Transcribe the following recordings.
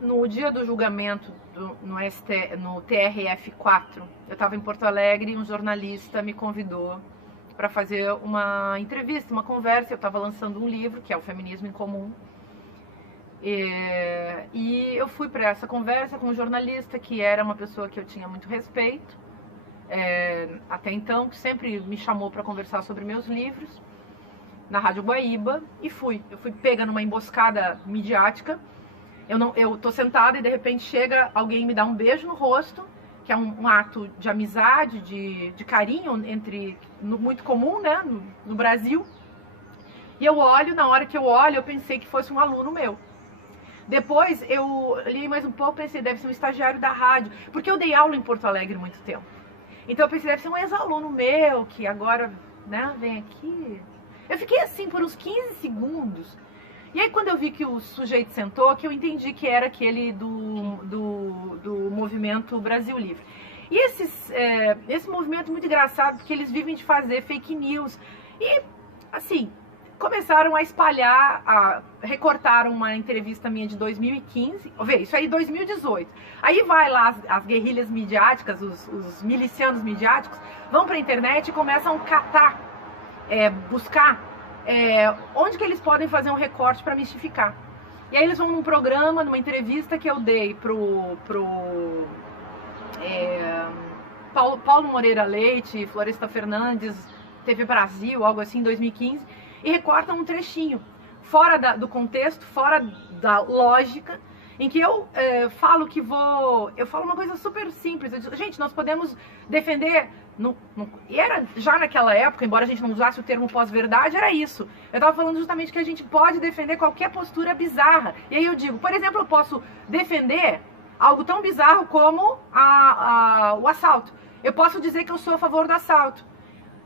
no dia do julgamento no TRF4, eu estava em Porto Alegre e um jornalista me convidou para fazer uma entrevista, uma conversa. Eu estava lançando um livro, que é o Feminismo em Comum. E eu fui para essa conversa com um jornalista que era uma pessoa que eu tinha muito respeito, até então, que sempre me chamou para conversar sobre meus livros, na Rádio Guaíba, e eu fui pega numa emboscada midiática. Eu tô sentada e de repente chega alguém e me dá um beijo no rosto, que é um ato de amizade, de carinho, muito comum, né, no Brasil. E eu olho, na hora que eu olho, eu pensei que fosse um aluno meu. Depois eu li mais um pouco, pensei, deve ser um estagiário da rádio, porque eu dei aula em Porto Alegre muito tempo. Então eu pensei, deve ser um ex-aluno meu, que agora, né, vem aqui. Eu fiquei assim por uns 15 segundos. E aí quando eu vi que o sujeito sentou, que eu entendi que era aquele do movimento Brasil Livre. E esse movimento é muito engraçado, porque eles vivem de fazer fake news. E, assim, começaram a espalhar, recortaram uma entrevista minha de 2015, isso aí 2018. Aí vai lá as guerrilhas midiáticas, os milicianos midiáticos, vão pra internet e começam a catar, buscar onde que eles podem fazer um recorte para mistificar. E aí eles vão num programa, numa entrevista que eu dei pro Paulo Moreira Leite, Floresta Fernandes, TV Brasil, algo assim, em 2015, e recortam um trechinho, fora do contexto, fora da lógica, em que eu falo uma coisa super simples. Eu digo, gente, nós podemos defender, e era já naquela época, embora a gente não usasse o termo pós-verdade, era isso. Eu estava falando justamente que a gente pode defender qualquer postura bizarra. E aí eu digo, por exemplo, eu posso defender algo tão bizarro como o assalto. Eu posso dizer que eu sou a favor do assalto.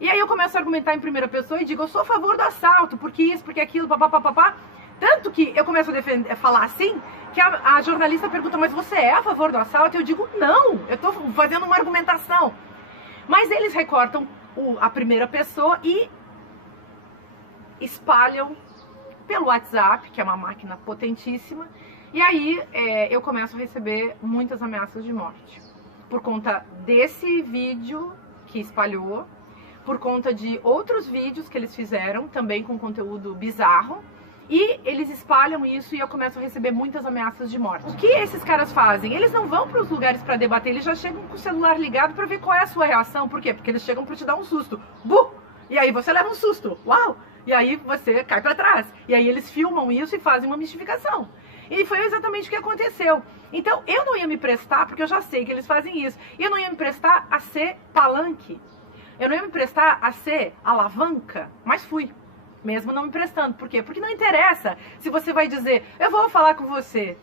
E aí eu começo a argumentar em primeira pessoa e digo, eu sou a favor do assalto, porque isso, porque aquilo, papapá. Tanto que eu começo a falar assim, que a jornalista pergunta, mas você é a favor do assalto? Eu digo, não, eu estou fazendo uma argumentação. Mas eles recortam a primeira pessoa e espalham pelo WhatsApp, que é uma máquina potentíssima, e aí eu começo a receber muitas ameaças de morte. Por conta desse vídeo que espalhou, por conta de outros vídeos que eles fizeram, também com conteúdo bizarro, e eles espalham isso e eu começo a receber muitas ameaças de morte. O que esses caras fazem? Eles não vão para os lugares para debater, eles já chegam com o celular ligado para ver qual é a sua reação. Por quê? Porque eles chegam para te dar um susto. Buh! E aí você leva um susto. Uau! E aí você cai para trás. E aí eles filmam isso e fazem uma mistificação. E foi exatamente o que aconteceu. Então eu não ia me prestar, porque eu já sei que eles fazem isso. E eu não ia me prestar a ser palanque. Eu não ia me prestar a ser alavanca, mas fui. Mesmo não me prestando. Por quê? Porque não interessa se você vai dizer, eu vou falar com você,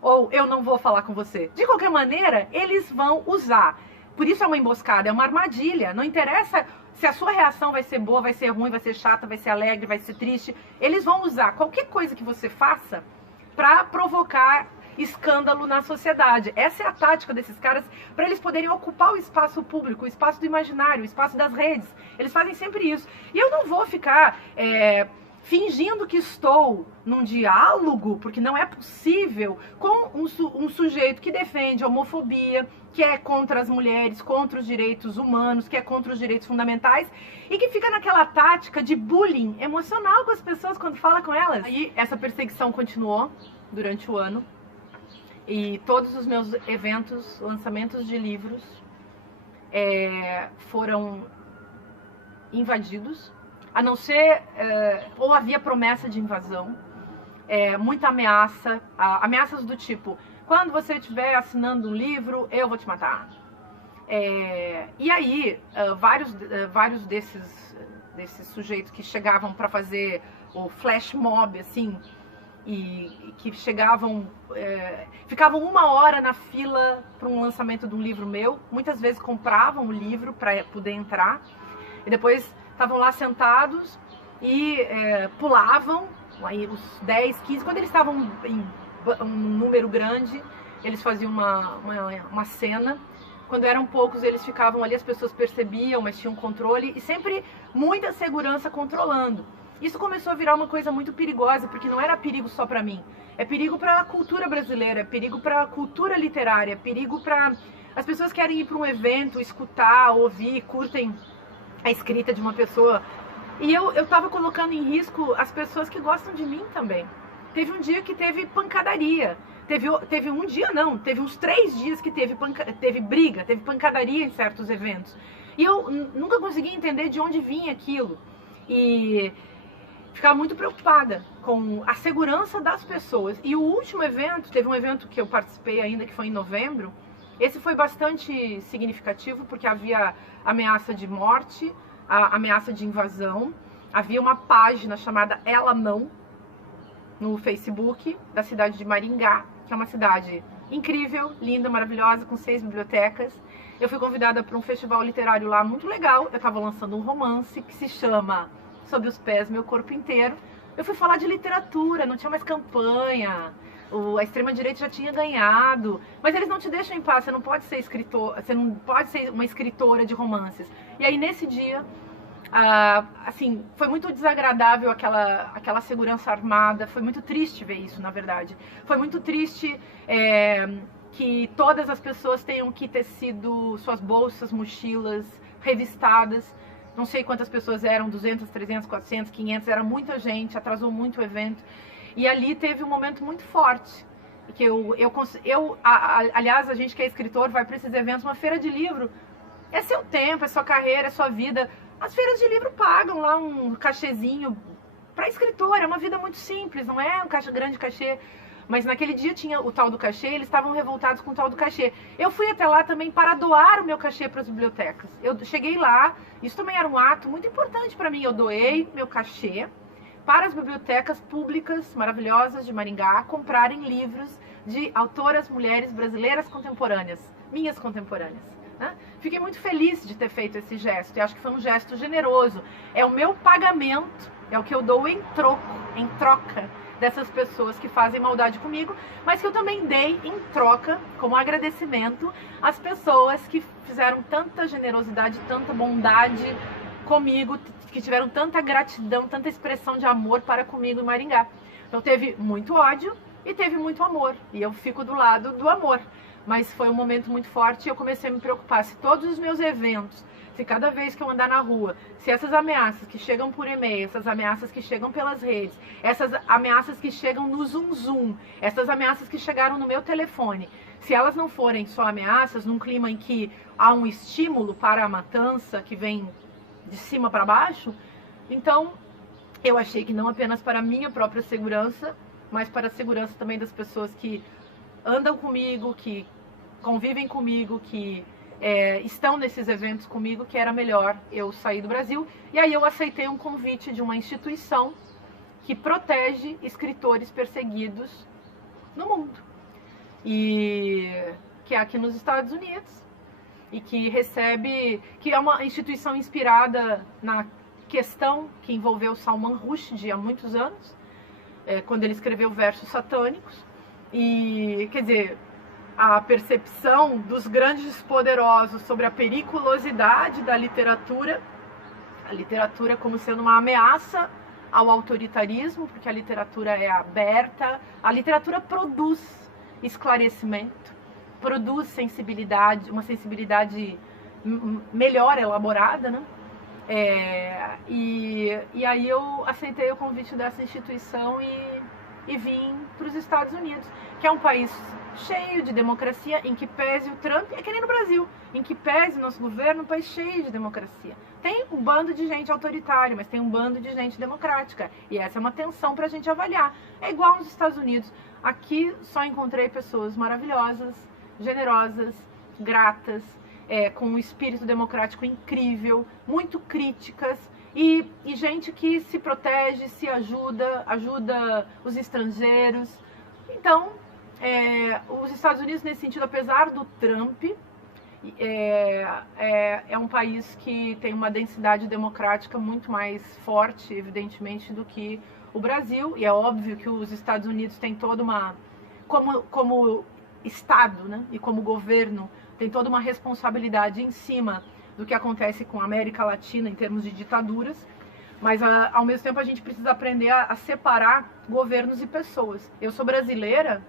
ou eu não vou falar com você. De qualquer maneira, eles vão usar. Por isso é uma emboscada, é uma armadilha. Não interessa se a sua reação vai ser boa, vai ser ruim, vai ser chata, vai ser alegre, vai ser triste. Eles vão usar qualquer coisa que você faça para provocar escândalo na sociedade. Essa é a tática desses caras, para eles poderem ocupar o espaço público, o espaço do imaginário, o espaço das redes. Eles fazem sempre isso. E eu não vou ficar fingindo que estou num diálogo, porque não é possível, com um sujeito que defende a homofobia, que é contra as mulheres, contra os direitos humanos, que é contra os direitos fundamentais, e que fica naquela tática de bullying emocional com as pessoas quando fala com elas. Aí essa perseguição continuou durante o ano. E todos os meus eventos, lançamentos de livros, foram invadidos, a não ser, ou havia promessa de invasão, muita ameaça, ameaças do tipo, quando você estiver assinando um livro, eu vou te matar. E aí, vários desses sujeitos que chegavam para fazer o flash mob, assim, e que ficavam 1 hora na fila para um lançamento de um livro meu, muitas vezes compravam o livro para poder entrar, e depois estavam lá sentados e pulavam, aí os 10, 15, quando eles estavam em um número grande, eles faziam uma cena. Quando eram poucos, eles ficavam ali, as pessoas percebiam, mas tinham controle, e sempre muita segurança controlando. Isso começou a virar uma coisa muito perigosa, porque não era perigo só pra mim. é perigo para a cultura brasileira, é perigo para a cultura literária, é perigo para as pessoas que querem ir para um evento, escutar, ouvir, curtem a escrita de uma pessoa. E eu tava colocando em risco as pessoas que gostam de mim também. Teve um dia que teve pancadaria. Teve um dia não, teve uns 3 dias que teve briga, teve pancadaria em certos eventos. E eu nunca consegui entender de onde vinha aquilo. E ficava muito preocupada com a segurança das pessoas. E o último evento, teve um evento que eu participei ainda, que foi em novembro. Esse foi bastante significativo porque havia ameaça de morte, ameaça de invasão. Havia uma página chamada Ela Não no Facebook da cidade de Maringá, que é uma cidade incrível, linda, maravilhosa, com 6 bibliotecas. Eu fui convidada para um festival literário lá muito legal. Eu estava lançando um romance que se chama Sob os Pés, Meu Corpo Inteiro. Eu fui falar de literatura, não tinha mais campanha, a extrema-direita já tinha ganhado, mas eles não te deixam em paz, você não pode ser escritor, você não pode ser uma escritora de romances. E aí nesse dia, assim, foi muito desagradável aquela segurança armada, foi muito triste ver isso, na verdade. Foi muito triste que todas as pessoas tenham que ter sido suas bolsas, mochilas revistadas. Não sei quantas pessoas eram, 200, 300, 400, 500, era muita gente, atrasou muito o evento. E ali teve um momento muito forte. Que aliás, a gente que é escritor vai para esses eventos, uma feira de livro, é seu tempo, é sua carreira, é sua vida. As feiras de livro pagam lá um cachezinho para escritor, é uma vida muito simples, não é um grande cachê. Mas naquele dia tinha o tal do cachê, eles estavam revoltados com o tal do cachê. Eu fui até lá também para doar o meu cachê para as bibliotecas. Eu cheguei lá, isso também era um ato muito importante para mim. Eu doei meu cachê para as bibliotecas públicas maravilhosas de Maringá comprarem livros de autoras mulheres brasileiras contemporâneas, minhas contemporâneas. Né? Fiquei muito feliz de ter feito esse gesto, e acho que foi um gesto generoso. É o meu pagamento, é o que eu dou em troca dessas pessoas que fazem maldade comigo, mas que eu também dei em troca, como agradecimento, às pessoas que fizeram tanta generosidade, tanta bondade comigo, que tiveram tanta gratidão, tanta expressão de amor para comigo em Maringá. Então teve muito ódio e teve muito amor, e eu fico do lado do amor. Mas foi um momento muito forte e eu comecei a me preocupar se todos os meus eventos, se cada vez que eu andar na rua, se essas ameaças que chegam por e-mail, essas ameaças que chegam pelas redes, essas ameaças que chegam no Zoom, essas ameaças que chegaram no meu telefone, se elas não forem só ameaças, num clima em que há um estímulo para a matança que vem de cima para baixo, então eu achei que não apenas para a minha própria segurança, mas para a segurança também das pessoas que andam comigo, que convivem comigo, que estão nesses eventos comigo, que era melhor eu sair do Brasil. E aí eu aceitei um convite de uma instituição que protege escritores perseguidos no mundo, e que é aqui nos Estados Unidos, e que é uma instituição inspirada na questão que envolveu Salman Rushdie há muitos anos, quando ele escreveu versos satânicos. E, quer dizer, a percepção dos grandes poderosos sobre a periculosidade da literatura, a literatura como sendo uma ameaça ao autoritarismo, porque a literatura é aberta, a literatura produz esclarecimento, produz sensibilidade, uma sensibilidade melhor elaborada, né? E aí eu aceitei o convite dessa instituição e vim para os Estados Unidos, que é um país cheio de democracia, em que pese o Trump, é que nem no Brasil, em que pese o nosso governo, um país cheio de democracia. Tem um bando de gente autoritária, mas tem um bando de gente democrática, e essa é uma tensão para a gente avaliar. É igual nos Estados Unidos. Aqui só encontrei pessoas maravilhosas, generosas, gratas, com um espírito democrático incrível, muito críticas, e gente que se protege, se ajuda os estrangeiros. Então, os Estados Unidos, nesse sentido, apesar do Trump, é um país que tem uma densidade democrática muito mais forte, evidentemente, do que o Brasil. E é óbvio que os Estados Unidos têm toda uma... Como Estado, né, e como governo, tem toda uma responsabilidade em cima do que acontece com a América Latina em termos de ditaduras, Mas, ao mesmo tempo, a gente precisa aprender a separar governos e pessoas. Eu sou brasileira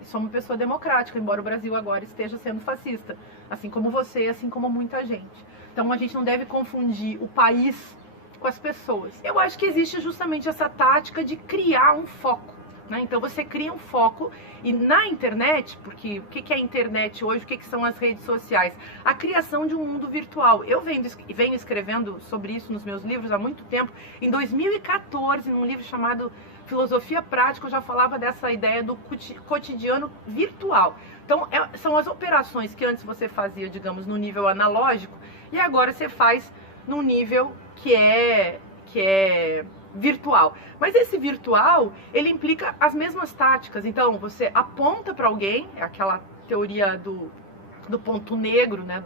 e sou uma pessoa democrática, embora o Brasil agora esteja sendo fascista. Assim como você, assim como muita gente. Então, a gente não deve confundir o país com as pessoas. Eu acho que existe justamente essa tática de criar um foco. Então você cria um foco e na internet, porque o que é a internet hoje, o que são as redes sociais? A criação de um mundo virtual. Eu venho escrevendo sobre isso nos meus livros há muito tempo. Em 2014, num livro chamado Filosofia Prática, eu já falava dessa ideia do cotidiano virtual. Então são as operações que antes você fazia, digamos, no nível analógico e agora você faz num nível que é virtual. Mas esse virtual, ele implica as mesmas táticas. Então, você aponta para alguém, é aquela teoria do ponto negro, né,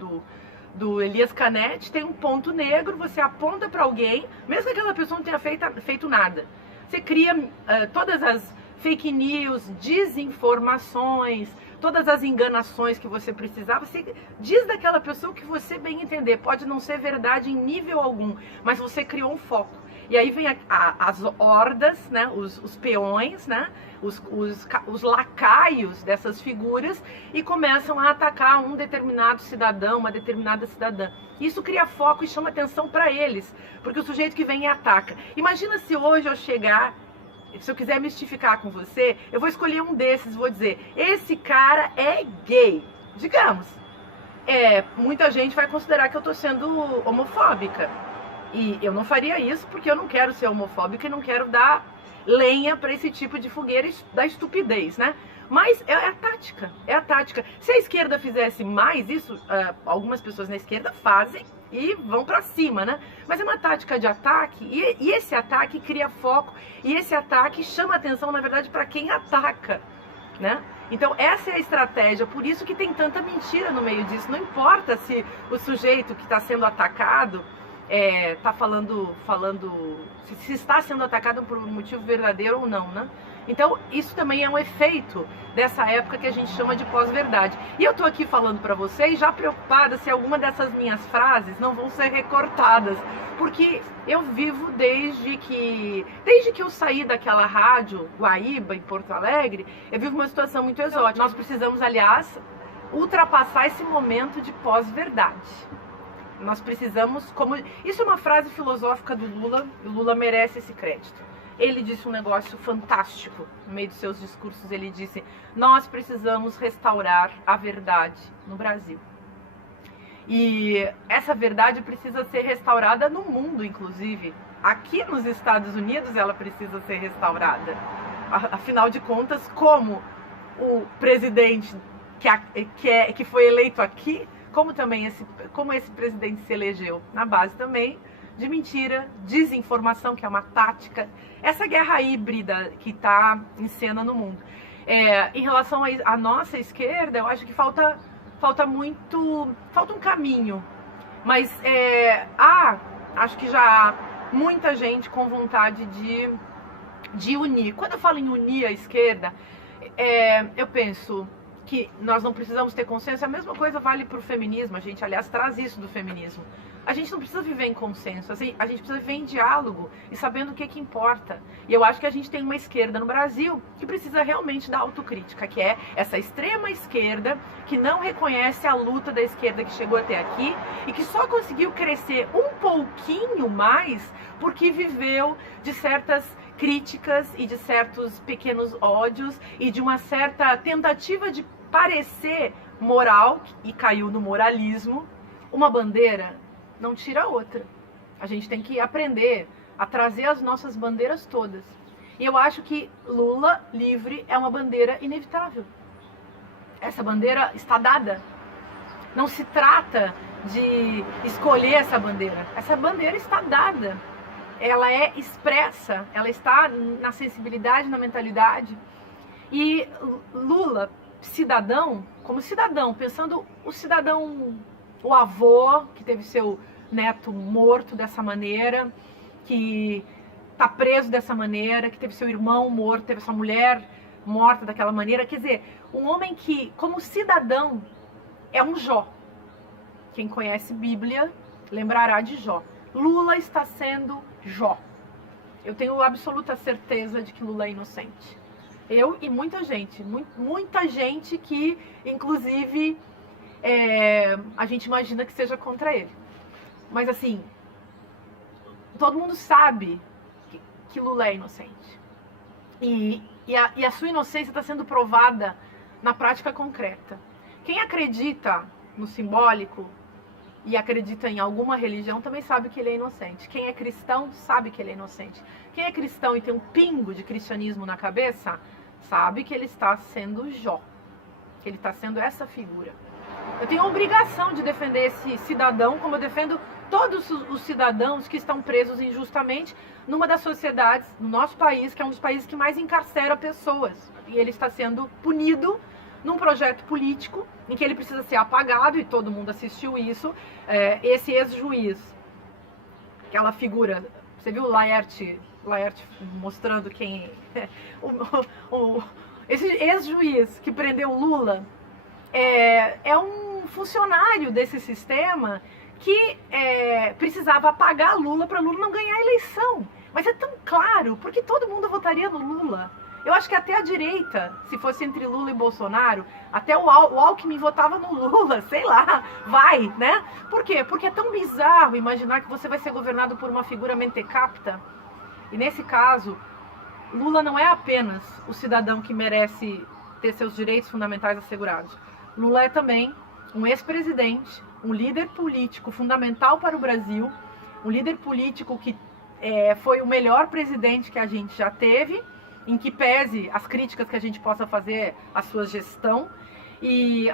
do Elias Canetti, tem um ponto negro, você aponta para alguém, mesmo que aquela pessoa não tenha feito nada. Você cria todas as fake news, desinformações, todas as enganações que você precisar, você diz daquela pessoa que você bem entender. Pode não ser verdade em nível algum, mas você criou um foco. E aí vem as hordas, né, os peões, né, os lacaios dessas figuras e começam a atacar um determinado cidadão, uma determinada cidadã. Isso cria foco e chama atenção para eles, porque o sujeito que vem e ataca. Imagina se hoje eu chegar, se eu quiser mistificar com você, eu vou escolher um desses, vou dizer, esse cara é gay, digamos. Muita gente vai considerar que eu estou sendo homofóbica. E eu não faria isso porque eu não quero ser homofóbica e não quero dar lenha para esse tipo de fogueira da estupidez, né? Mas é a tática. Se a esquerda fizesse mais isso, algumas pessoas na esquerda fazem e vão para cima, né? Mas é uma tática de ataque e esse ataque cria foco e esse ataque chama atenção, na verdade, para quem ataca, né? Então essa é a estratégia, por isso que tem tanta mentira no meio disso. Não importa se o sujeito que está sendo atacado está falando se está sendo atacado por um motivo verdadeiro ou não, né? Então isso também é um efeito dessa época que a gente chama de pós-verdade. E eu tô aqui falando para vocês já preocupada se alguma dessas minhas frases não vão ser recortadas, porque eu vivo desde que eu saí daquela rádio Guaíba em Porto Alegre, eu vivo uma situação muito exótica. Nós precisamos, aliás, ultrapassar esse momento de pós-verdade. Nós precisamos, isso é uma frase filosófica do Lula, e o Lula merece esse crédito. Ele disse um negócio fantástico no meio dos seus discursos, ele disse: nós precisamos restaurar a verdade no Brasil. E essa verdade precisa ser restaurada no mundo, inclusive. Aqui nos Estados Unidos ela precisa ser restaurada. Afinal de contas, como o presidente que foi eleito aqui, como esse presidente se elegeu na base também de mentira, desinformação, que é uma tática, essa guerra híbrida que está em cena no mundo. Em relação à nossa esquerda, eu acho que falta um caminho, mas acho que já há muita gente com vontade de unir. Quando eu falo em unir a esquerda, eu penso que nós não precisamos ter consenso. A mesma coisa vale para o feminismo. A gente, aliás, traz isso do feminismo. A gente não precisa viver em consenso, a gente precisa viver em diálogo e sabendo o que importa. E eu acho que a gente tem uma esquerda no Brasil que precisa realmente da autocrítica, que é essa extrema esquerda que não reconhece a luta da esquerda que chegou até aqui e que só conseguiu crescer um pouquinho mais porque viveu de certas críticas e de certos pequenos ódios e de uma certa tentativa de parecer moral, e caiu no moralismo. Uma bandeira não tira a outra. A gente tem que aprender a trazer as nossas bandeiras todas. E eu acho que Lula livre é uma bandeira inevitável. Essa bandeira está dada. Não se trata de escolher essa bandeira. Essa bandeira está dada. Ela é expressa, ela está na sensibilidade, na mentalidade. E Lula, como cidadão, pensando o avô que teve seu neto morto dessa maneira, que está preso dessa maneira, que teve seu irmão morto, teve sua mulher morta daquela maneira. Quer dizer, um homem que, como cidadão, é um Jó. Quem conhece Bíblia lembrará de Jó. Lula está sendo Jó. Eu tenho absoluta certeza de que Lula é inocente. Eu e muita gente que, inclusive, a gente imagina que seja contra ele. Mas assim, todo mundo sabe que Lula é inocente. E a sua inocência está sendo provada na prática concreta. Quem acredita no simbólico e acredita em alguma religião também sabe que ele é inocente. Quem é cristão sabe que ele é inocente. Quem é cristão e tem um pingo de cristianismo na cabeça sabe que ele está sendo Jó, que ele está sendo essa figura. Eu tenho a obrigação de defender esse cidadão, como eu defendo todos os cidadãos que estão presos injustamente numa das sociedades, no nosso país, que é um dos países que mais encarcera pessoas. E ele está sendo punido num projeto político em que ele precisa ser apagado, e todo mundo assistiu isso. Esse ex-juiz, aquela figura, você viu o Laerte mostrando quem esse ex-juiz que prendeu Lula é um funcionário desse sistema que precisava apagar Lula para Lula não ganhar a eleição. Mas é tão claro, porque todo mundo votaria no Lula. Eu acho que até a direita, se fosse entre Lula e Bolsonaro, até o Alckmin votava no Lula, sei lá, vai, né? Por quê? Porque é tão bizarro imaginar que você vai ser governado por uma figura mentecapta. E nesse caso, Lula não é apenas o cidadão que merece ter seus direitos fundamentais assegurados. Lula é também um ex-presidente, um líder político fundamental para o Brasil, um líder político que foi o melhor presidente que a gente já teve, em que pese as críticas que a gente possa fazer à sua gestão e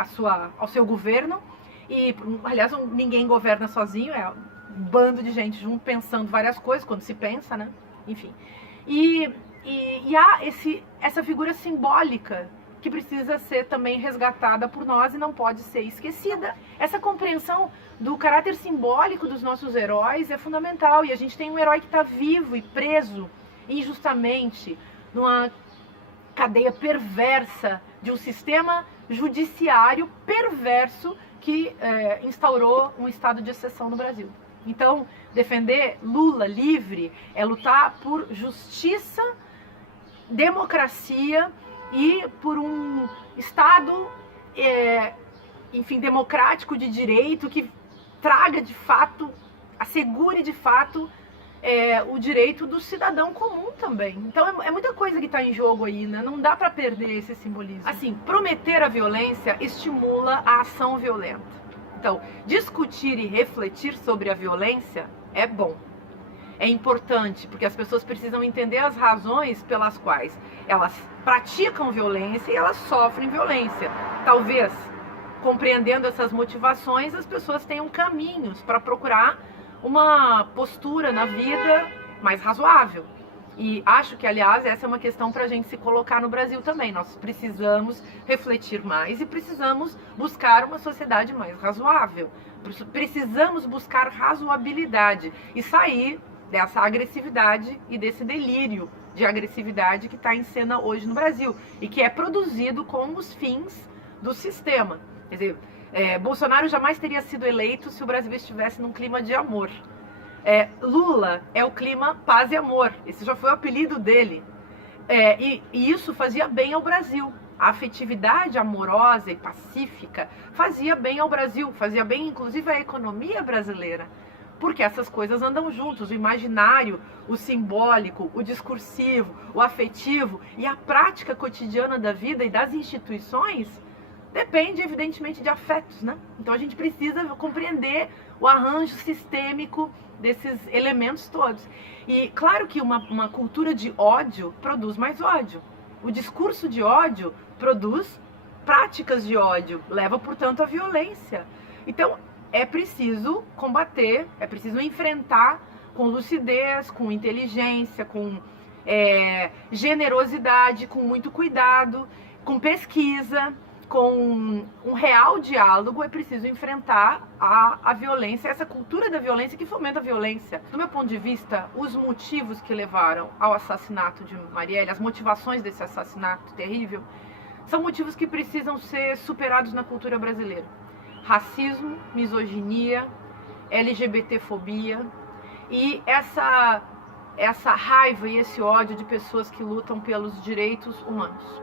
ao seu governo. E, aliás, ninguém governa sozinho, é um bando de gente junto pensando várias coisas, quando se pensa, né? Enfim. E há essa figura simbólica que precisa ser também resgatada por nós e não pode ser esquecida. Essa compreensão do caráter simbólico dos nossos heróis é fundamental. E a gente tem um herói que está vivo e preso injustamente numa cadeia perversa de um sistema judiciário perverso que instaurou um estado de exceção no Brasil. Então, defender Lula livre é lutar por justiça, democracia e por um Estado, enfim, democrático de direito que traga de fato, assegure de fato o direito do cidadão comum também. Então é muita coisa que está em jogo aí, né? Não dá para perder esse simbolismo. Assim, prometer a violência estimula a ação violenta. Então, discutir e refletir sobre a violência é bom. É importante, porque as pessoas precisam entender as razões pelas quais elas praticam violência e elas sofrem violência. Talvez, compreendendo essas motivações, as pessoas tenham caminhos para procurar uma postura na vida mais razoável. E acho que, aliás, essa é uma questão para a gente se colocar no Brasil também. Nós precisamos refletir mais e precisamos buscar uma sociedade mais razoável. Precisamos buscar razoabilidade e sair dessa agressividade e desse delírio de agressividade que está em cena hoje no Brasil e que é produzido com os fins do sistema. Quer dizer, Bolsonaro jamais teria sido eleito se o Brasil estivesse num clima de amor. Lula é o clima paz e amor. Esse já foi o apelido dele. E isso fazia bem ao Brasil. A afetividade amorosa e pacífica fazia bem ao Brasil, fazia bem inclusive à economia brasileira. Porque essas coisas andam juntos, o imaginário, o simbólico, o discursivo, o afetivo e a prática cotidiana da vida e das instituições depende, evidentemente, de afetos, né? Então a gente precisa compreender o arranjo sistêmico desses elementos todos. E claro que uma cultura de ódio produz mais ódio. O discurso de ódio produz práticas de ódio, leva, portanto, à violência. Então, é preciso combater, é preciso enfrentar com lucidez, com inteligência, com generosidade, com muito cuidado, com pesquisa, com um real diálogo. É preciso enfrentar a violência, essa cultura da violência que fomenta a violência. Do meu ponto de vista, os motivos que levaram ao assassinato de Marielle, as motivações desse assassinato terrível, são motivos que precisam ser superados na cultura brasileira. Racismo, misoginia, LGBTfobia e essa essa raiva e esse ódio de pessoas que lutam pelos direitos humanos.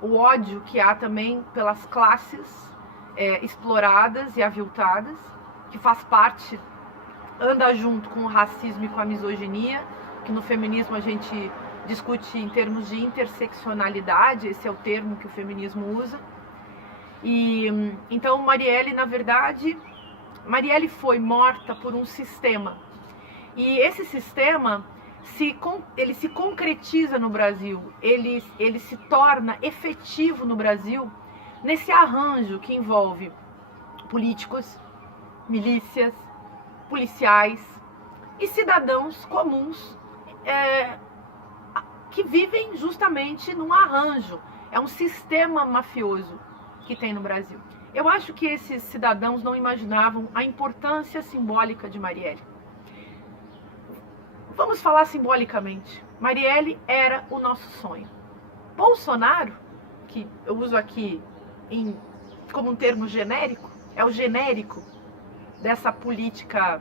O ódio que há também pelas classes exploradas e aviltadas, que faz parte, anda junto com o racismo e com a misoginia, que no feminismo a gente discute em termos de interseccionalidade, esse é o termo que o feminismo usa. E então Marielle, na verdade, Marielle foi morta por um sistema. E esse sistema, ele se concretiza no Brasil, ele se torna efetivo no Brasil nesse arranjo que envolve políticos, milícias, policiais e cidadãos comuns que vivem justamente num arranjo. É um sistema mafioso que tem no Brasil. Eu acho que esses cidadãos não imaginavam a importância simbólica de Marielle. Vamos falar simbolicamente. Marielle era o nosso sonho. Bolsonaro, que eu uso aqui como um termo genérico, é o genérico dessa política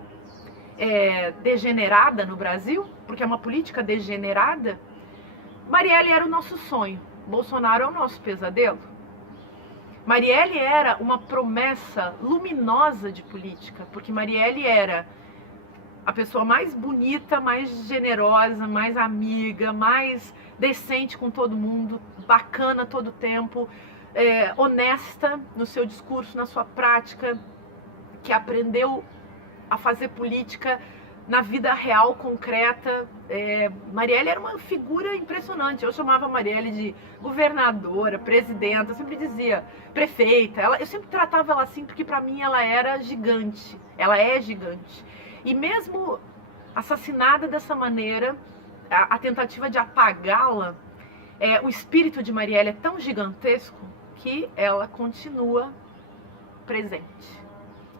degenerada no Brasil, porque é uma política degenerada. Marielle era o nosso sonho. Bolsonaro é o nosso pesadelo. Marielle era uma promessa luminosa de política, porque Marielle era a pessoa mais bonita, mais generosa, mais amiga, mais decente com todo mundo, bacana todo tempo, honesta no seu discurso, na sua prática, que aprendeu a fazer política na vida real, concreta. Marielle era uma figura impressionante. Eu chamava Marielle de governadora, presidenta, eu sempre dizia prefeita. Eu sempre tratava ela assim porque para mim ela era gigante. Ela é gigante. E mesmo assassinada dessa maneira, a tentativa de apagá-la, o espírito de Marielle é tão gigantesco que ela continua presente.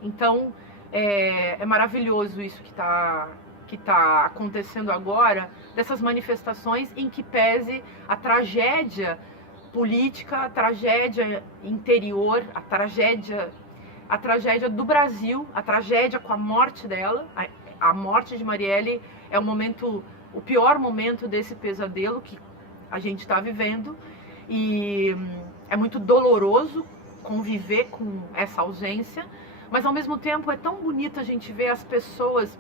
Então, é maravilhoso isso que tá acontecendo agora, dessas manifestações em que pese a tragédia política, a tragédia interior, a tragédia do Brasil, a tragédia com a morte dela. A morte de Marielle é o pior momento desse pesadelo que a gente está vivendo, e é muito doloroso conviver com essa ausência, mas ao mesmo tempo é tão bonito a gente ver as pessoas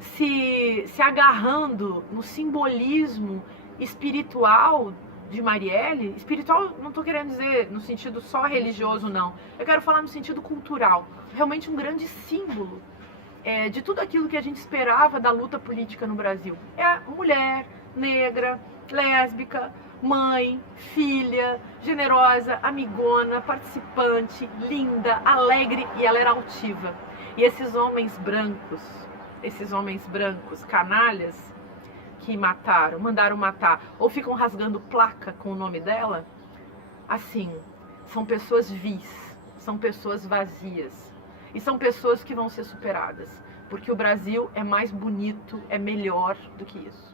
se agarrando no simbolismo espiritual de Marielle. Espiritual, não estou querendo dizer no sentido só religioso, não. Eu quero falar no sentido cultural. Realmente um grande símbolo de tudo aquilo que a gente esperava da luta política no Brasil. É mulher, negra, lésbica, mãe, filha, generosa, amigona, participante, linda, alegre, e ela era altiva. E esses homens brancos, canalhas, que mandaram matar, ou ficam rasgando placa com o nome dela, assim, são pessoas vis, são pessoas vazias, e são pessoas que vão ser superadas, porque o Brasil é mais bonito, é melhor do que isso.